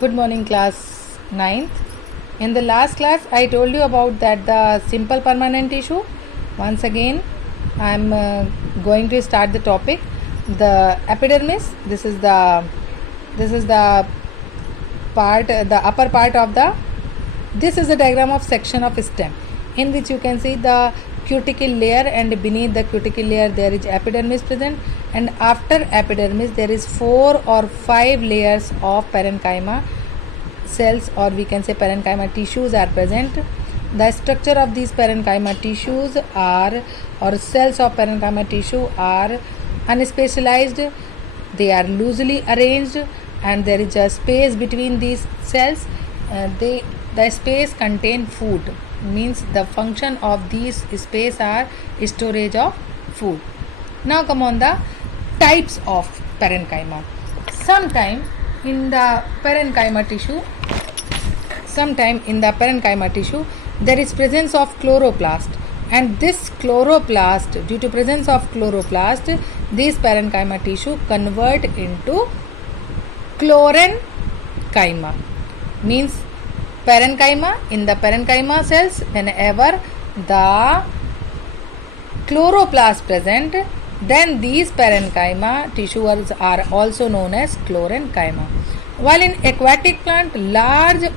Good morning, class 9th. In the last class, I told you about that the simple permanent tissue. Once again, I am going to start the topic. The epidermis. This is the part, the upper part of the. This is a diagram of section of stem, in which you can see the cuticle layer, and beneath the cuticle layer there is epidermis present, and after epidermis there is 4 or 5 layers of parenchyma cells, or we can say parenchyma tissues are present. The structure of these parenchyma tissues are, or cells of parenchyma tissue are unspecialized. They are loosely arranged, and there is a space between these cells. The space contain food, means the function of these space are storage of food. Now come on the types of parenchyma. Sometime in the parenchyma tissue there is presence of chloroplast, and this chloroplast, due to presence of chloroplast, this parenchyma tissue convert into chlorenchyma, means parenchyma. In the parenchyma cells, whenever the chloroplast present, then these parenchyma tissues are also known as chlorenchyma. While in aquatic plant, large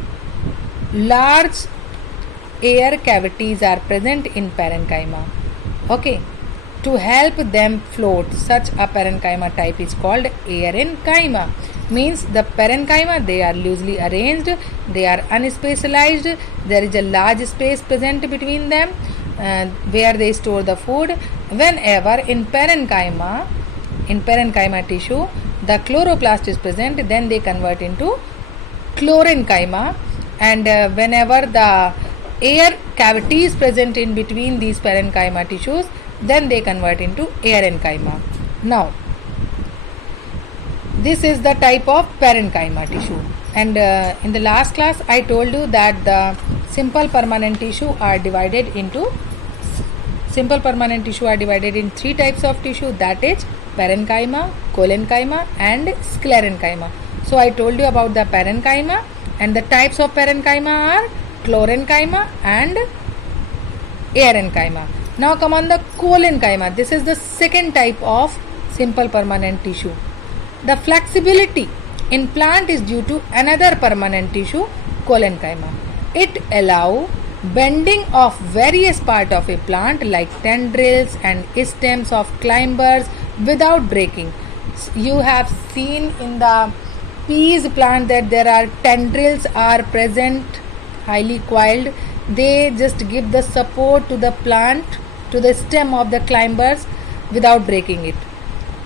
air cavities are present in parenchyma. Okay, to help them float, such a parenchyma type is called aerenchyma. Means the parenchyma, they are loosely arranged, they are unspecialized, there is a large space present between them where they store the food. Whenever in parenchyma tissue the chloroplast is present, then they convert into chlorenchyma, and whenever the air cavity is present in between these parenchyma tissues, then they convert into aerenchyma. Now this is the type of parenchyma tissue, and in the last class I told you that the simple permanent tissue are divided in 3 types of tissue, that is parenchyma, collenchyma and sclerenchyma. So I told you about the parenchyma, and the types of parenchyma are chlorenchyma and aerenchyma. Now come on the collenchyma. This is the second type of simple permanent tissue. The flexibility in plant is due to another permanent tissue, collenchyma. It allows bending of various parts of a plant like tendrils and stems of climbers without breaking. You have seen in the peas plant that there are tendrils are present, highly coiled. They just give the support to the plant, to the stem of the climbers without breaking it.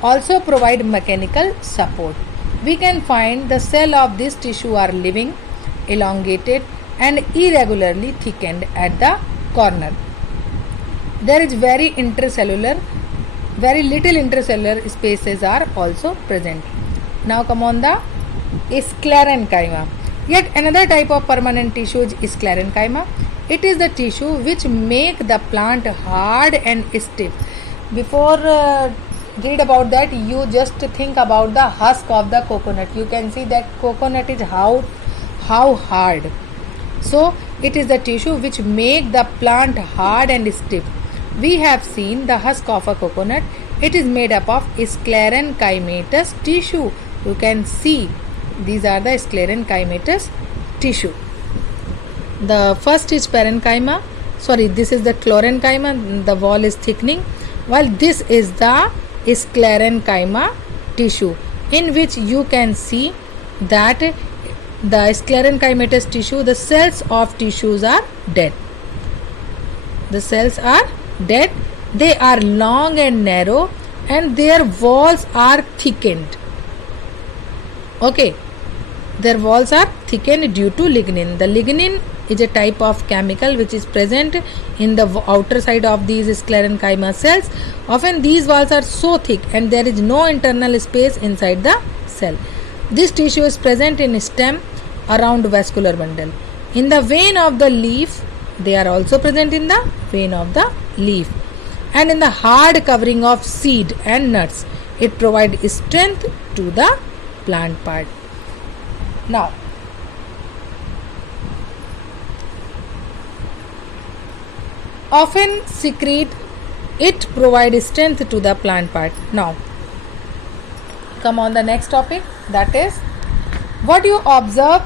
Also provide mechanical support. We can find the cell of this tissue are living, elongated and irregularly thickened at the corner. There is very little intercellular spaces are also present. Now come on the sclerenchyma. Yet another type of permanent tissue is sclerenchyma. It is the tissue which make the plant hard and stiff. Before read about that, you just think about the husk of the coconut. You can see that coconut is how hard. So it is the tissue which make the plant hard and stiff. We have seen the husk of a coconut. It is made up of sclerenchymatous tissue. You can see these are the sclerenchymatous tissue. The first is parenchyma. This is the chlorenchyma. The wall is thickening, while this is the sclerenchyma tissue, in which you can see that the sclerenchymatous tissue, the cells of tissues are dead. They are long and narrow, and their walls are thickened. Okay, their walls are thickened due to lignin. The lignin is a type of chemical which is present in the outer side of these sclerenchyma cells. Often these walls are so thick and there is no internal space inside the cell. This tissue is present in stem around vascular bundle. In the vein of the leaf, they are also present in the vein of the leaf, and in the hard covering of seed and nuts. It provides strength to the plant part. Now often secrete. It provides strength to the plant part. Now come on the next topic, that is what you observe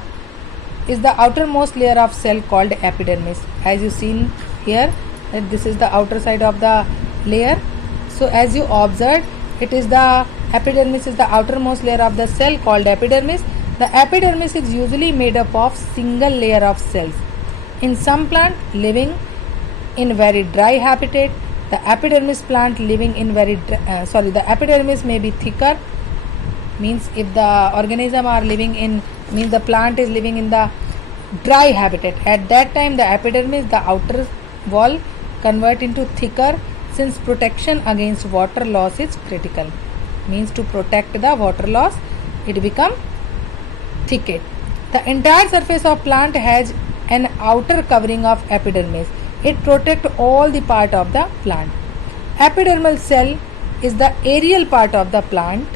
is the outermost layer of cell called epidermis. As you seen here that this is the outer side of the layer. So as you observed, it is the epidermis is the outermost layer of the cell called epidermis. The epidermis is usually made up of single layer of cells. In some plant living in very dry habitat, the epidermis plant living in the epidermis may be thicker. Means if the organism are living in, means the plant is living in the dry habitat, at that time the epidermis, the outer wall, convert into thicker, since protection against water loss is critical. Means to protect the water loss, it become thicket. The entire surface of plant has an outer covering of epidermis. It protects all the part of the plant. Epidermal cell is the aerial part of the plant,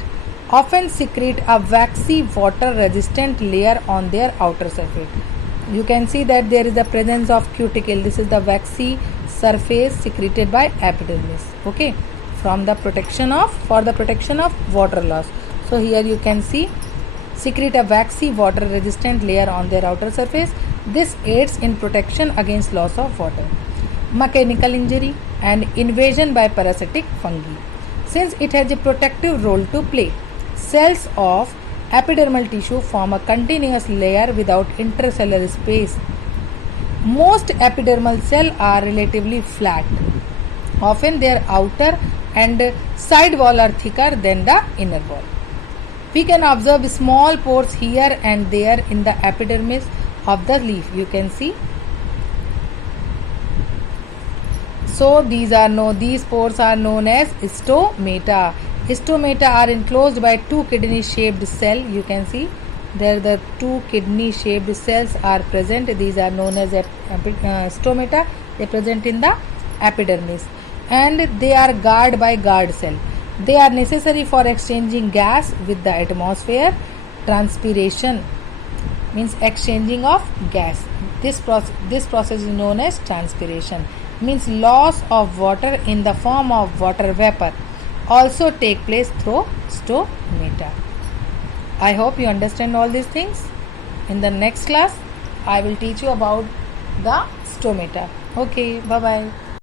often secrete a waxy water resistant layer on their outer surface. You can see that there is the presence of cuticle. This is the waxy surface secreted by epidermis. Okay, for the protection of water loss. So here you can see secrete a waxy water resistant layer on their outer surface. This aids in protection against loss of water, mechanical injury and invasion by parasitic fungi. Since it has a protective role to play, cells of epidermal tissue form a continuous layer without intercellular space. Most epidermal cells are relatively flat. Often their outer and side wall are thicker than the inner wall. We can observe small pores here and there in the epidermis of the leaf. You can see. So these pores are known as stomata. Stomata are enclosed by two kidney shaped cells. You can see there the two kidney shaped cells are present. These are known as stomata. They present in the epidermis and they are guarded by guard cell. They are necessary for exchanging gas with the atmosphere. Transpiration means exchanging of gas. This process is known as transpiration. Means loss of water in the form of water vapor also take place through stomata. I hope you understand all these things. In the next class, I will teach you about the stomata. Okay, bye bye.